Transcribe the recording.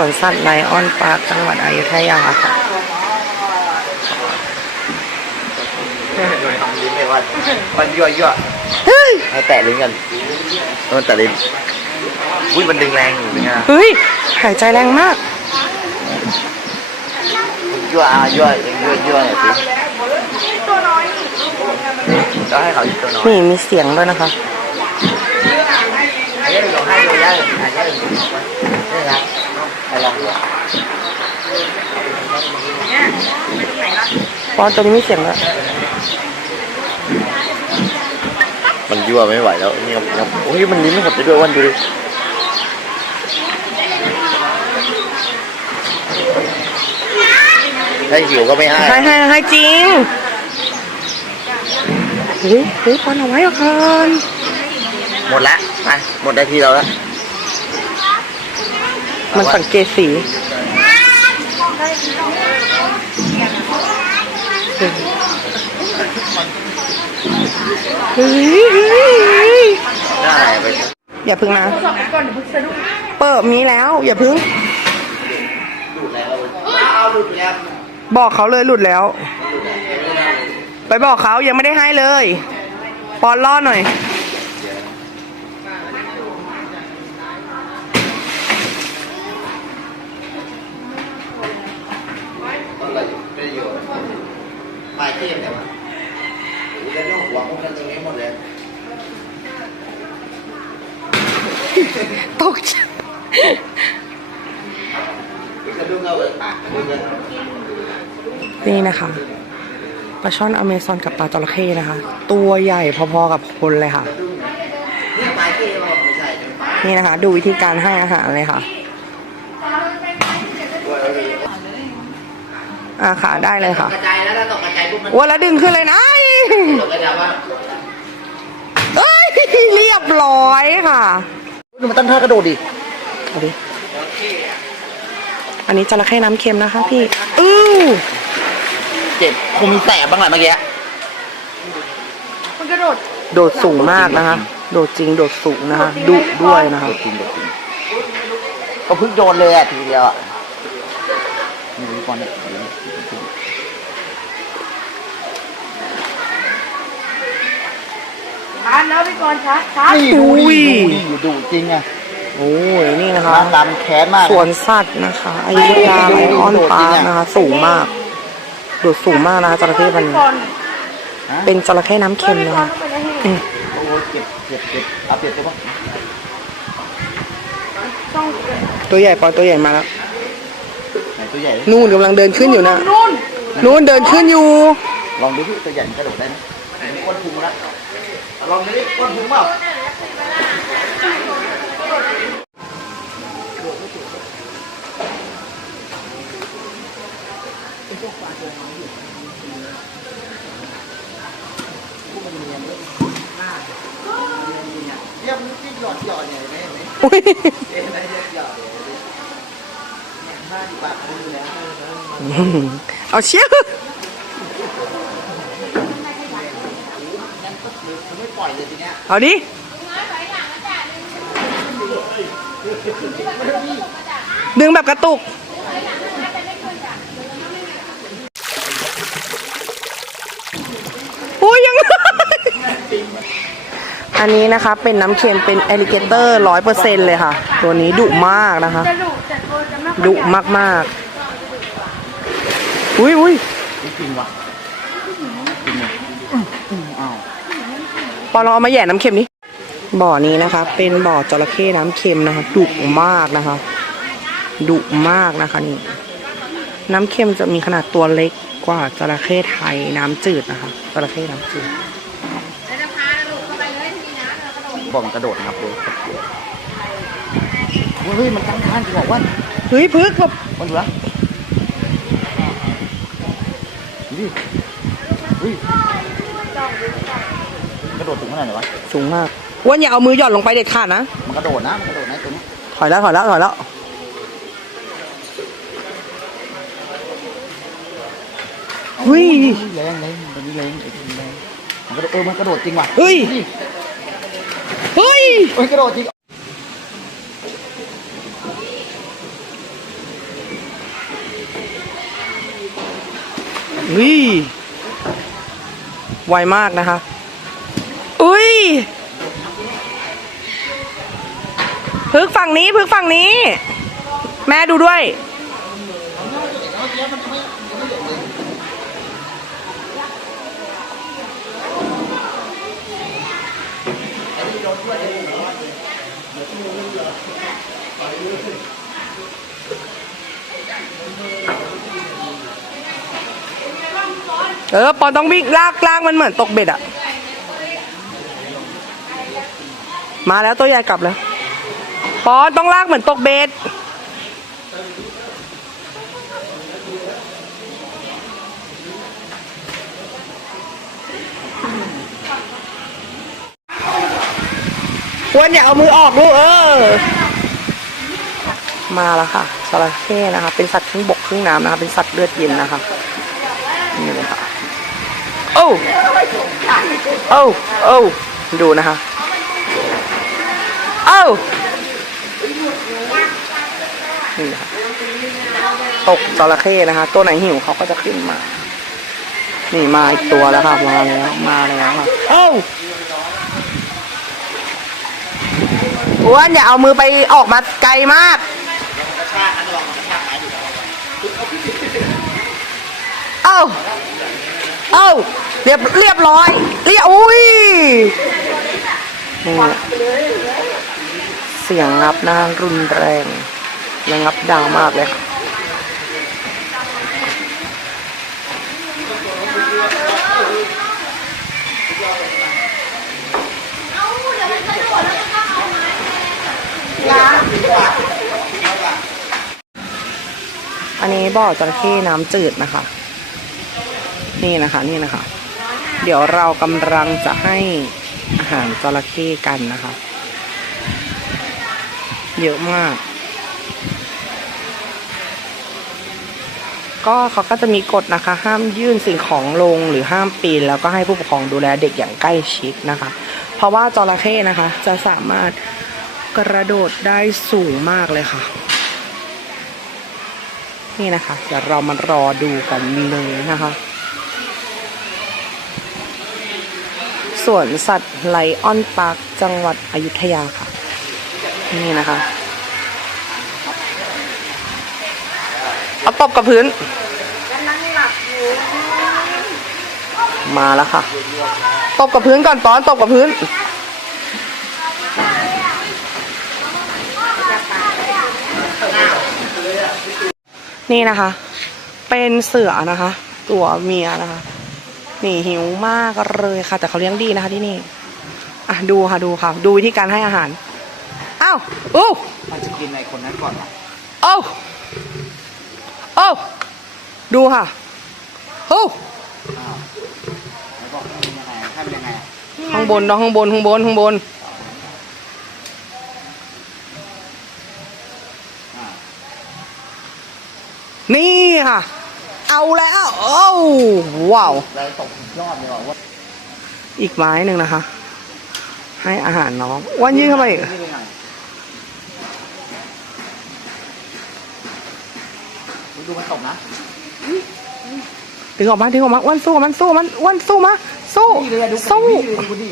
วนสัตว์ไลออนปาร์คจังหวัดอยุธยาค่ะโดยทำลิ้นเลยว่ามันยั่วยั่วเฮ้ยให้แตะลิ้นกันมันแตะลิ้นอุ้ยมันดึงแรงอยู่เป็นไงเฮ้ย หายใจแรงมากยั่วอะยั่วเองยั่วยั่วหน่อยสิก็ให้เขาอยู่ตัวน้อยนี่มีเสียงด้วยนะคะอันนี้เราให้ดูย่าอื่นอันนี้ อื่นนี่ครับให้ลองดูปอนตัวนี้มีเสียงด้วยมันยั่วไม่ไหวแล้วนี่ครับโอ้ยมันลิ้นไม่หดไปด้วยวันดูดิถ้าหิวก็ไม่ให้ให้ให้ให้จริงเฮ้ยเฮ้ยปอนเอาไว้ก่อนหมดละไปหมดได้ทีเราแล้ว มันสังเกตสีเฮ้ยเฮ้ยเฮ้ยได้ไปอย่าพึ่งนะเปิดมีแล้ว อย่าพึ่งดูดแล้วเอาดูดแล้วบอกเขาเลยหลุดแล้ว ไปบอกเขายังไม่ได้ให้เลย ปอนล่อหน่อย อะไรไม่ได้อยู่ ปลายเทียมเนี่ยวะโอ้โหแล้วเรื่องหัวพวกกันตรงนี้หมดเลยตกใจกระดุมเอาเลยปากกระดุมเลยนี่นะคะปลาช่อนอเมซอนกับปลาจระเข้นะคะ ตัวใหญ่พอๆกับคนเลยค่ะเนี่ยปลายเทียมเราไม่ใช่เป็นปลายนี่นะคะ ดูวิธีการให้อาหารเลยค่ะ อ่าค่ะได้เลยค่ะ กระจายแล้วถ้าตกกระจายปุ๊บมันว่าแล้วดึงขึ้นเลยนะตกกระจายว่าเอ้ยเรียบร้อยค่ะ ดูมันตั้งท่ากระโดดดิเอาดิอันนี้จระเข้น้ำเค็มนะคะ พี่ อื้อเจ็บคงมีแสบบ้างแหละเมื่อกี้โดดสูงมากนะคะ โดดจริงโดดสูงนะคะดุด้วยนะคะโดดจริงโดดจริงก็เพิ่งโดนเลยอะทีเดียวอะนี่ดู ก่อนเนี่ยเดี๋ยวนะชาร์จแล้วพี่กรณ์ชาร์จชาร์จนี่ดูดิดูดิอยู่ดูจริงอะโอ้ยนี่นะคะมาตามแขนมาก สวนสัตว์นะคะอยุธยาไลออนปาร์คนะคะ สูงมากโดดสูงมากนะคะจระเข้พันธุ์พี่กรณ์เป็นจระเข้น้ำเค็มพี่นะกรคะณ์เข้าไปในเหตุอืม โอ้ยเจ็บเจ็บเจ็บเอาเปลี่ยนตัวบ้างต้องตัวใหญ่ปอนตัวใหญ่มาแล้วไหน ตัวใหญ่ดินู่นกำลังเดินขึ้นอยู่นะนู่นนู่นเดินขึ้นอยู่ ลองดูที่ตัวใหญ่มันกระโดดได้ไหมไหนมีก้นพุงแล้วลองดูดิก้นพุงเปล่าเรียบที่หยอดหยอดเนี่ยเห็นไหม เอาเชี่ยวมันไม่ปล่อยเลยทีเนี้ยเอาดิดึงแบบกระตุกโอ้ยยัง อันนี้นะคะเป็นน้ำเค็มเป็นแอลิเกเตอร์ร้อยเปอร์เซ็นเลยค่ะ ตัวนี้ดุมากนะคะจะดุแต่ตัวจะไม่ค่อยดุมากๆ อุ้ยอุ้ยจริงว่ะจริงเลยอ้าวปอลองเอามาแหย่น้ำเค็มนี้บ่อนี้นะคะ เป็นบ่อจระเข้น้ำเค็มนะคะดุมากนะคะดุมากนะคะนี่น้ำเค็มจะมีขนาดตัวเล็กกว่าจระเข้ไทยน้ำจืดนะคะจระเข้น้ำจืดบอกมันกระโดดนะครับดูเฮ้ยมันตั้งท่านจริงบอกว่าเฮ้ยพึกแบบมันดูนะดู ดิเฮ้ยกระโดดถึงขนาดไหนวะ สูงมากอ้ว่าอย่าเอามือหย่อนลงไปเด็ดขาดนะ มันกระโดดนะ มันกระโดดนะตัวนี้ถอยแล้วถอยแล้วถอยแล้ว เฮ้ยแรงแรงตัวนี้แรงไอ้ตัวนี้แรงมันกระโดดเออ มันกระโดดจริงว่ะเฮ้ยดูดิเฮ้ย เฮ้ย กระโดดจริง อุ้ยไวมากนะคะ อุ้ยพึกฝั่งนี้พึกฝั่งนี้ แม่ดูด้วย เออปอนต้องวิ่งลากลากมันเหมือนตกเบ็ดอะมาแล้วตัวใหญ่กลับแล้ว ปอนต้องลากเหมือนตกเบ็ดวันอย่าเอามือออกลูกเออ มาแล้วค่ะจระเข้นะคะ เป็นสัตว์ครึ่งบกครึ่งน้ำนะคะ เป็นสัตว์เลือดเย็นนะคะ นี่เลยค่ะ โอ้โอ้โอ้ดูนะคะ โอ้นี่นะคะตกจระเข้นะคะ ตัวไหนหิวเขาก็จะขึ้นมา นี่มาอีกตัวแล้วค่ะมาแล้ว มาแล้วค่ะโอ้อ้วนอย่าเอามือไปออกมาไกลมาก เอ้า เอ้าเรียบเรียบร้อย เรียบอุ้ยนี่เสียงงับน้ารุนแรงและงับดังมากเลยค่ะอันนี้บ่อจระเข้น้ำจืดนะคะ นี่นะคะนี่นะคะ เดี๋ยวเรากำลังจะให้อาหารจระเข้กันนะคะ เยอะมาก ก็เขาก็จะมีกฎนะคะ ห้ามยื่นสิ่งของลงหรือห้ามปีน แล้วก็ให้ผู้ปกครองดูแลเด็กอย่างใกล้ชิดนะคะ เพราะว่าจระเข้นะคะ จะสามารถกระโดดได้สูงมากเลยค่ะ นี่นะคะ เดี๋ยวเรามารอดูกันเลยนะคะ สวนสัตว์ไลออนพาร์คจังหวัดอยุธยาค่ะ นี่นะคะเอาตบกับพื้น มาแล้วค่ะ ตบกับพื้นก่อนป้อนตบกับพื้น นี่นะคะ เป็นเสือนะคะ ตัวเมียนะคะ นี่หิวมากเลยค่ะ แต่เขาเลี้ยงดีนะคะที่นี่ อะดูค่ะดูค่ะ ดูวิธีการให้อาหาร อ้าวอู้มันจะกินในคนนั้นก่อนเหรอโอ้โอ้ดูค่ะโอ้แล้วบอกให้มันยังไงให้มันยังไงข้างบนเนาะข้างบนข้างบนข้างบนอ่านี่ค่ะ เอาแล้วโอ้ว้าวเราตกยอดเลยว่ะว่าอีกไม้หนึ่งนะคะ ให้อาหารน้องวันยืนเข้าไปอีกนี่เป็นไงดูมันตกนะดึงออกมาดึงออกมาอ้วันสู้กับมันสู้กับมันอ้วันสู้มาสู้นี่เลยอะดูสู้นี่เลยดูดิ